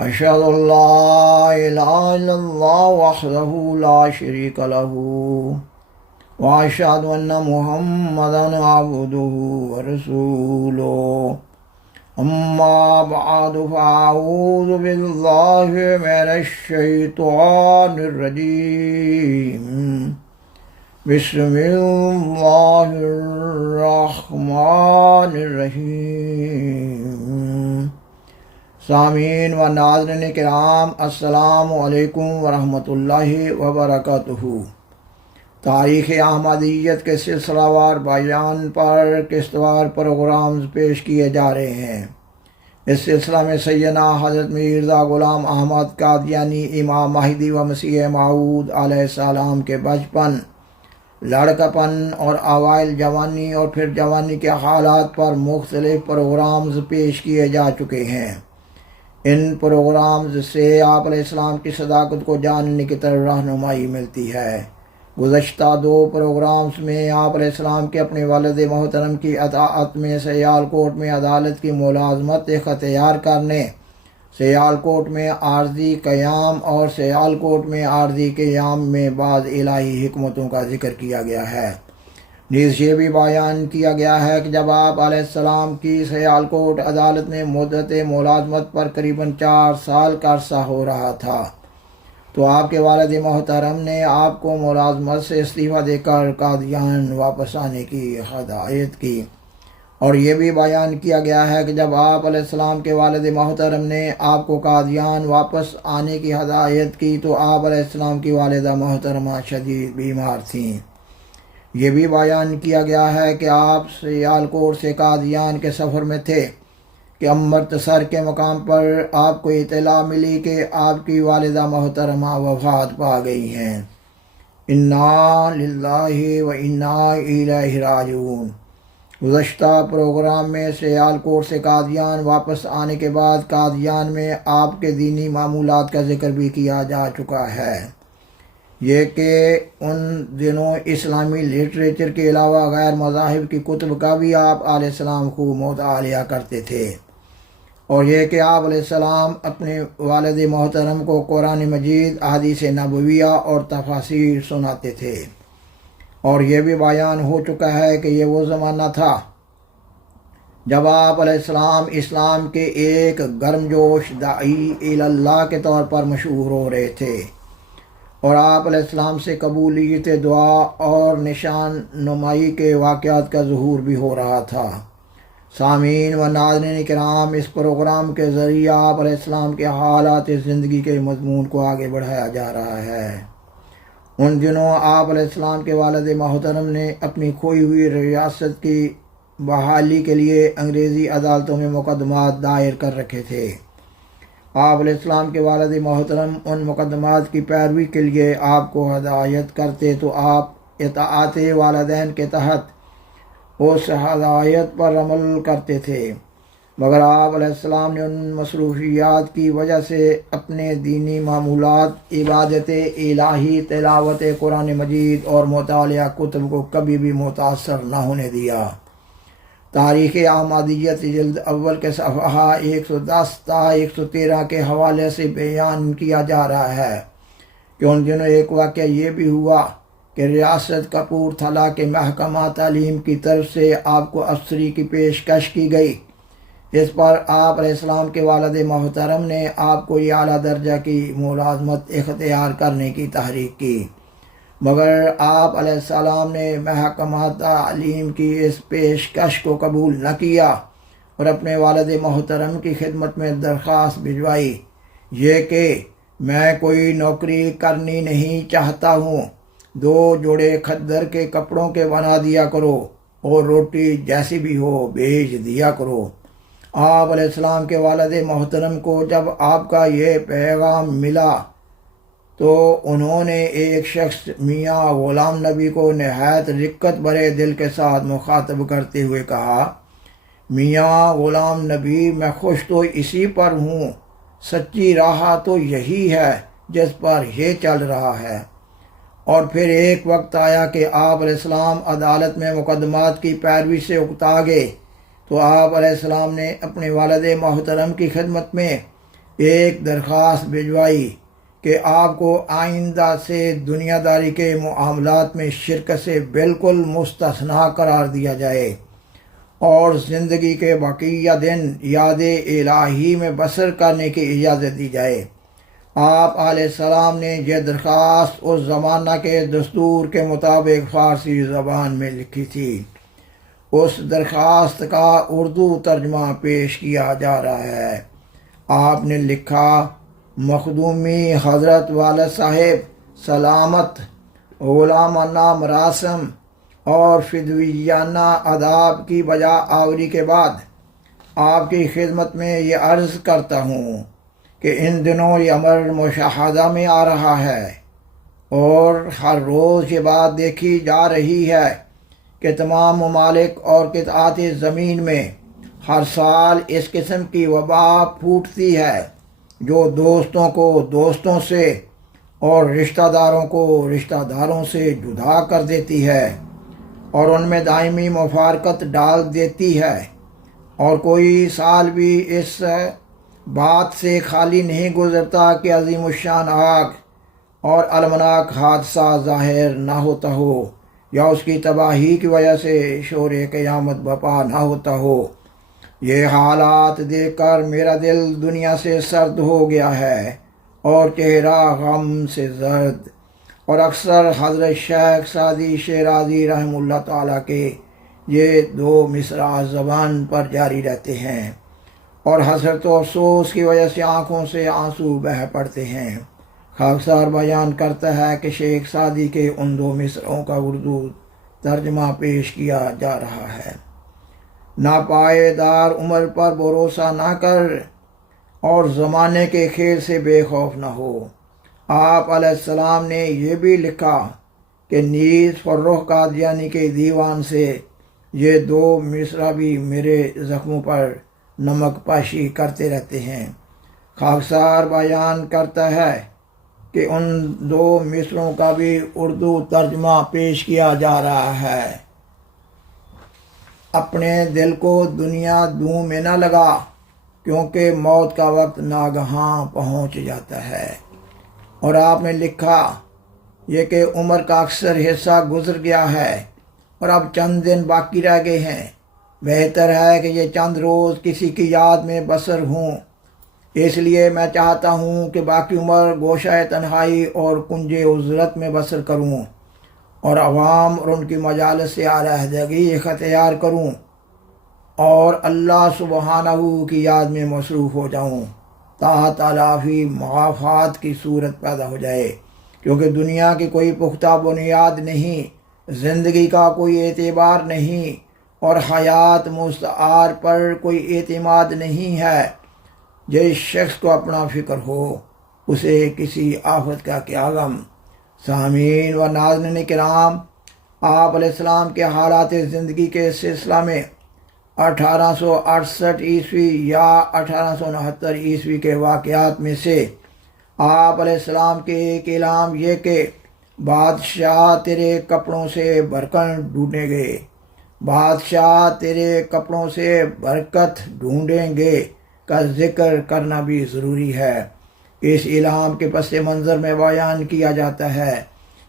أشهد أن لا إله إلا الله وحده لا شريك له وأشهد أن محمدا عبده ورسوله أما بعد فأعوذ بالله من الشيطان الرجيم بسم الله الرحمن الرحیم۔ سامعین و ناظرین کرام، السلام علیکم ورحمۃ اللہ وبرکاتہ۔ تاریخ احمدیت کے سلسلہ وار بیان پر قسط وار پروگرامز پیش کیے جا رہے ہیں۔ اس سلسلہ میں سیدنا حضرت مرزا غلام احمد قادیانی، امام مہدی و مسیح موعود علیہ السلام کے بچپن، لڑکپن اور اوائل جوانی اور پھر جوانی کے حالات پر مختلف پروگرامز پیش کیے جا چکے ہیں۔ ان پروگرامز سے آپ علیہ السلام کی صداقت کو جاننے کی طرف رہنمائی ملتی ہے۔ گزشتہ دو پروگرامز میں آپ علیہ السلام کے اپنے والد محترم کی اطاعت میں سیالکوٹ میں عدالت کی ملازمت اختیار کرنے، سیالکوٹ میں عارضی قیام اور سیالکوٹ میں عارضی قیام میں بعض الہی حکمتوں کا ذکر کیا گیا ہے۔ نیز یہ بھی بیان کیا گیا ہے کہ جب آپ علیہ السلام کی سیالکوٹ عدالت میں مدت ملازمت پر قریباً 4 سال کا عرصہ ہو رہا تھا تو آپ کے والد محترم نے آپ کو ملازمت سے استعفیٰ دے کر قادیان واپس آنے کی ہدایت کی۔ اور یہ بھی بیان کیا گیا ہے کہ جب آپ علیہ السلام کے والد محترم نے آپ کو قادیان واپس آنے کی ہدایت کی تو آپ علیہ السلام کی والدہ محترمہ شدید بیمار تھیں۔ یہ بھی بیان کیا گیا ہے کہ آپ سیالکوٹ سے قادیان کے سفر میں تھے کہ امرتسر کے مقام پر آپ کو اطلاع ملی کہ آپ کی والدہ محترمہ وفات پا گئی ہیں۔ انا للہ و انا الیہ راجعون۔ گزشتہ پروگرام میں سیالکوٹ سے قادیان واپس آنے کے بعد قادیان میں آپ کے دینی معمولات کا ذکر بھی کیا جا چکا ہے۔ یہ کہ ان دنوں اسلامی لٹریچر کے علاوہ غیر مذاہب کی کتب کا بھی آپ علیہ السلام خوب مطالعہ کرتے تھے، اور یہ کہ آپ علیہ السلام اپنے والد محترم کو قرآن مجید، احادیث نبویہ اور تفاسیر سناتے تھے۔ اور یہ بھی بیان ہو چکا ہے کہ یہ وہ زمانہ تھا جب آپ علیہ السلام اسلام کے ایک گرمجوش داعی اللہ کے طور پر مشہور ہو رہے تھے، اور آپ علیہ السلام سے قبولیت دعا اور نشان نمائی کے واقعات کا ظہور بھی ہو رہا تھا۔ سامعین و ناظرین کرام، اس پروگرام کے ذریعہ آپ علیہ السلام کے حالات زندگی کے مضمون کو آگے بڑھایا جا رہا ہے۔ ان دنوں آپ علیہ السلام کے والد محترم نے اپنی کھوئی ہوئی ریاست کی بحالی کے لیے انگریزی عدالتوں میں مقدمات دائر کر رکھے تھے۔ آپ علیہ السلام کے والد محترم ان مقدمات کی پیروی کے لیے آپ کو ہدایت کرتے تو آپ اطاعت والدین کے تحت اس ہدایت پر عمل کرتے تھے، مگر آپ علیہ السلام نے ان مصروفیات کی وجہ سے اپنے دینی معمولات، عبادت الہی، تلاوت قرآن مجید اور مطالعہ کتب کو کبھی بھی متاثر نہ ہونے دیا۔ تاریخ احمدیت جلد اول کے صفحہ 110 تا 113 کے حوالے سے بیان کیا جا رہا ہے کہ ان دنوں ایک واقعہ یہ بھی ہوا کہ ریاست کپورتھلا کے محکمہ تعلیم کی طرف سے آپ کو افسری کی پیشکش کی گئی۔ اس پر آپ علیہ السلام کے والد محترم نے آپ کو یہ اعلیٰ درجہ کی ملازمت اختیار کرنے کی تحریک کی، مگر آپ علیہ السلام نے محکمہ تعلیم کی اس پیشکش کو قبول نہ کیا اور اپنے والد محترم کی خدمت میں درخواست بھجوائی، یہ کہ میں کوئی نوکری کرنی نہیں چاہتا ہوں، 2 جوڑے کھدر کے کپڑوں کے بنا دیا کرو اور روٹی جیسی بھی ہو بھیج دیا کرو۔ آپ علیہ السلام کے والد محترم کو جب آپ کا یہ پیغام ملا تو انہوں نے ایک شخص میاں غلام نبی کو نہایت رقت بھرے دل کے ساتھ مخاطب کرتے ہوئے کہا، میاں غلام نبی، میں خوش تو اسی پر ہوں، سچی راہ تو یہی ہے جس پر یہ چل رہا ہے۔ اور پھر ایک وقت آیا کہ آپ علیہ السلام عدالت میں مقدمات کی پیروی سے اکتا گئے تو آپ علیہ السلام نے اپنے والد محترم کی خدمت میں ایک درخواست بھجوائی کہ آپ کو آئندہ سے دنیا داری کے معاملات میں شرکت سے بالکل مستثنیٰ قرار دیا جائے اور زندگی کے بقیہ دن یاد الہی میں بسر کرنے کی اجازت دی جائے۔ آپ علیہ السلام نے یہ درخواست اس زمانہ کے دستور کے مطابق فارسی زبان میں لکھی تھی۔ اس درخواست کا اردو ترجمہ پیش کیا جا رہا ہے۔ آپ نے لکھا، مخدومی حضرت والد صاحب سلامت، غلامانہ مراسم اور فدویانہ آداب کی بجا آوری کے بعد آپ کی خدمت میں یہ عرض کرتا ہوں کہ ان دنوں یہ امر مشاہدہ میں آ رہا ہے اور ہر روز یہ بات دیکھی جا رہی ہے کہ تمام ممالک اور قطعات زمین میں ہر سال اس قسم کی وبا پھوٹتی ہے جو دوستوں کو دوستوں سے اور رشتہ داروں کو رشتہ داروں سے جدا کر دیتی ہے اور ان میں دائمی مفارقت ڈال دیتی ہے، اور کوئی سال بھی اس بات سے خالی نہیں گزرتا کہ عظیم الشان آگ اور المناک حادثہ ظاہر نہ ہوتا ہو یا اس کی تباہی کی وجہ سے شور قیامت بپا نہ ہوتا ہو۔ یہ حالات دیکھ کر میرا دل دنیا سے سرد ہو گیا ہے اور چہرہ غم سے زرد، اور اکثر حضرت شیخ سعدی شیرازی رحمہ اللہ تعالیٰ کے یہ دو مصرع زبان پر جاری رہتے ہیں اور حسرت و افسوس کی وجہ سے آنکھوں سے آنسو بہہ پڑتے ہیں۔ خاکسار بیان کرتا ہے کہ شیخ سعدی کے ان دو مصرعوں کا اردو ترجمہ پیش کیا جا رہا ہے۔ ناپائیدار عمر پر بھروسہ نہ کر اور زمانے کے کھیل سے بے خوف نہ ہو۔ آپ علیہ السلام نے یہ بھی لکھا کہ نیز فرخ قادیانی کے دیوان سے یہ دو مصرع بھی میرے زخموں پر نمک پاشی کرتے رہتے ہیں۔ خاکسار بیان کرتا ہے کہ ان دو مصرعوں کا بھی اردو ترجمہ پیش کیا جا رہا ہے۔ اپنے دل کو دنیا دوں میں نہ لگا، کیونکہ موت کا وقت ناگہاں پہنچ جاتا ہے۔ اور آپ نے لکھا یہ کہ عمر کا اکثر حصہ گزر گیا ہے اور اب چند دن باقی رہ گئے ہیں۔ بہتر ہے کہ یہ چند روز کسی کی یاد میں بسر ہوں، اس لیے میں چاہتا ہوں کہ باقی عمر گوشہ تنہائی اور کنج عزلت میں بسر کروں اور عوام اور ان کی مجالس سے علیحدگی اختیار کروں اور اللہ سبحانہ کی یاد میں مصروف ہو جاؤں تا تلافی معافات کی صورت پیدا ہو جائے، کیونکہ دنیا کی کوئی پختہ بنیاد نہیں، زندگی کا کوئی اعتبار نہیں اور حیات مستعار پر کوئی اعتماد نہیں ہے۔ جس شخص کو اپنا فکر ہو اسے کسی آفت کا کیا غم۔ سامعین و ناظرین کرام، آپ علیہ السلام کے حالات زندگی کے سلسلہ میں 1868 عیسوی یا 1869 عیسوی کے واقعات میں سے آپ علیہ السلام کے ایک اعلان یہ کہ بادشاہ تیرے کپڑوں سے برکت ڈھونڈیں گے، بادشاہ تیرے کپڑوں سے برکت ڈھونڈیں گے کا ذکر کرنا بھی ضروری ہے۔ اس اعلان کے پس منظر میں بیان کیا جاتا ہے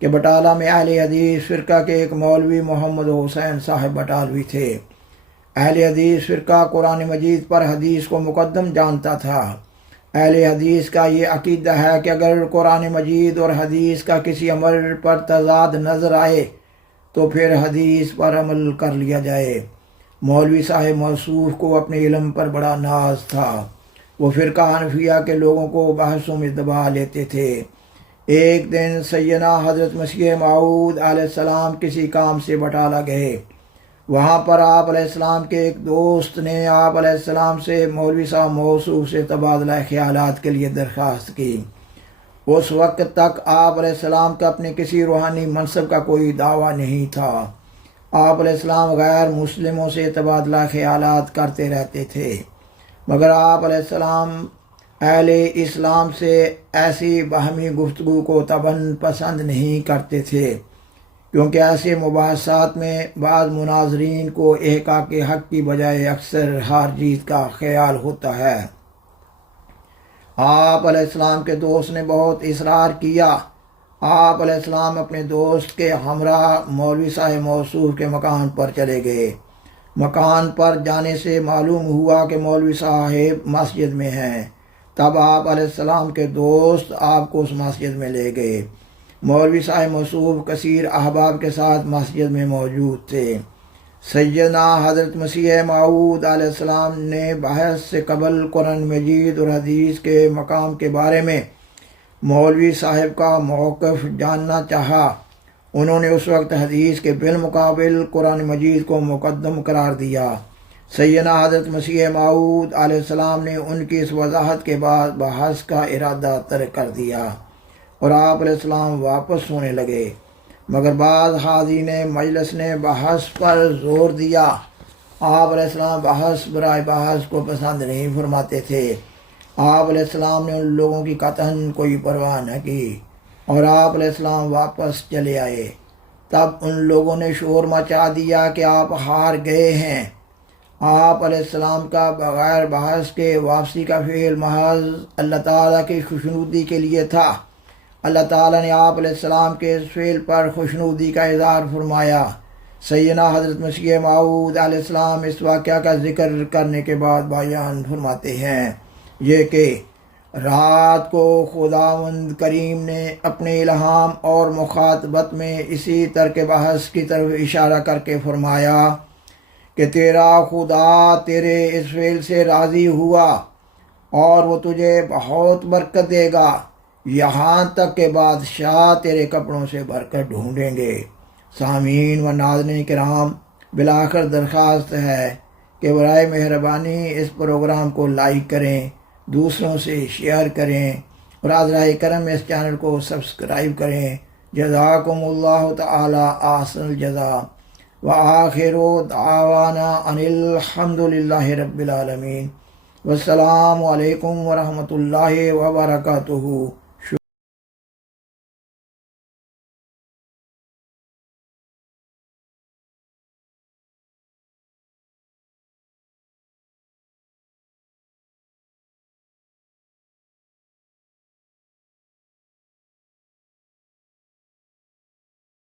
کہ بٹالہ میں اہل حدیث فرقہ کے ایک مولوی محمد حسین صاحب بٹالوی تھے۔ اہل حدیث فرقہ قرآن مجید پر حدیث کو مقدم جانتا تھا۔ اہل حدیث کا یہ عقیدہ ہے کہ اگر قرآن مجید اور حدیث کا کسی عمل پر تضاد نظر آئے تو پھر حدیث پر عمل کر لیا جائے۔ مولوی صاحب موصوف کو اپنے علم پر بڑا ناز تھا۔ وہ فرقہ حنفیہ کے لوگوں کو بحثوں میں دبا لیتے تھے۔ ایک دن سیدنا حضرت مسیح موعود علیہ السلام کسی کام سے بٹالہ گئے۔ وہاں پر آپ علیہ السلام کے ایک دوست نے آپ علیہ السلام سے مولوی صاحب موصوف سے تبادلہ خیالات کے لیے درخواست کی۔ اس وقت تک آپ علیہ السلام کا اپنے کسی روحانی منصب کا کوئی دعویٰ نہیں تھا۔ آپ علیہ السلام غیر مسلموں سے تبادلہ خیالات کرتے رہتے تھے، مگر آپ علیہ السلام اہل اسلام سے ایسی باہمی گفتگو کو طبعاً پسند نہیں کرتے تھے، کیونکہ ایسے مباحثات میں بعض مناظرین کو احقاق حق کی بجائے اکثر ہار جیت کا خیال ہوتا ہے۔ آپ علیہ السلام کے دوست نے بہت اصرار کیا۔ آپ علیہ السلام اپنے دوست کے ہمراہ مولوی صاحب موصوف کے مکان پر چلے گئے۔ مکان پر جانے سے معلوم ہوا کہ مولوی صاحب مسجد میں ہیں۔ تب آپ علیہ السلام کے دوست آپ کو اس مسجد میں لے گئے۔ مولوی صاحب موصوف کثیر احباب کے ساتھ مسجد میں موجود تھے۔ سیدنا حضرت مسیح موعود علیہ السلام نے بحث سے قبل قرآن مجید اور حدیث کے مقام کے بارے میں مولوی صاحب کا موقف جاننا چاہا۔ انہوں نے اس وقت حدیث کے بالمقابل قرآن مجید کو مقدم قرار دیا۔ سیدنا حضرت مسیح موعود علیہ السلام نے ان کی اس وضاحت کے بعد بحث کا ارادہ ترک کر دیا اور آپ علیہ السلام واپس ہونے لگے، مگر بعض حاضرین مجلس نے بحث پر زور دیا۔ آپ علیہ السلام بحث برائے بحث کو پسند نہیں فرماتے تھے۔ آپ علیہ السلام نے ان لوگوں کی قطعاً کوئی پرواہ نہ کی اور آپ علیہ السلام واپس چلے آئے۔ تب ان لوگوں نے شور مچا دیا کہ آپ ہار گئے ہیں۔ آپ علیہ السلام کا بغیر بحث کے واپسی کا فعل محض اللہ تعالیٰ کی خوشنودی کے لیے تھا۔ اللہ تعالیٰ نے آپ علیہ السلام کے اس فعل پر خوشنودی کا اظہار فرمایا۔ سیدنا حضرت مسیح موعود علیہ السلام اس واقعہ کا ذکر کرنے کے بعد بیان فرماتے ہیں یہ کہ رات کو خداوند کریم نے اپنے الہام اور مخاطبت میں اسی ترک بحث کی طرف اشارہ کر کے فرمایا کہ تیرا خدا تیرے اس فعل سے راضی ہوا اور وہ تجھے بہت برکت دے گا، یہاں تک کہ بادشاہ تیرے کپڑوں سے برکت ڈھونڈیں گے۔ سامعین و ناظرین کرام، بالآخر درخواست ہے کہ برائے مہربانی اس پروگرام کو لائک کریں، دوسروں سے شیئر کریں اور عذرائے کرم اس چینل کو سبسکرائب کریں۔ جزاکم اللہ تعالی احسن الجزا وآخر دعوانا ان الحمد للہ رب العالمین۔ والسلام علیکم ورحمۃ اللہ وبرکاتہ۔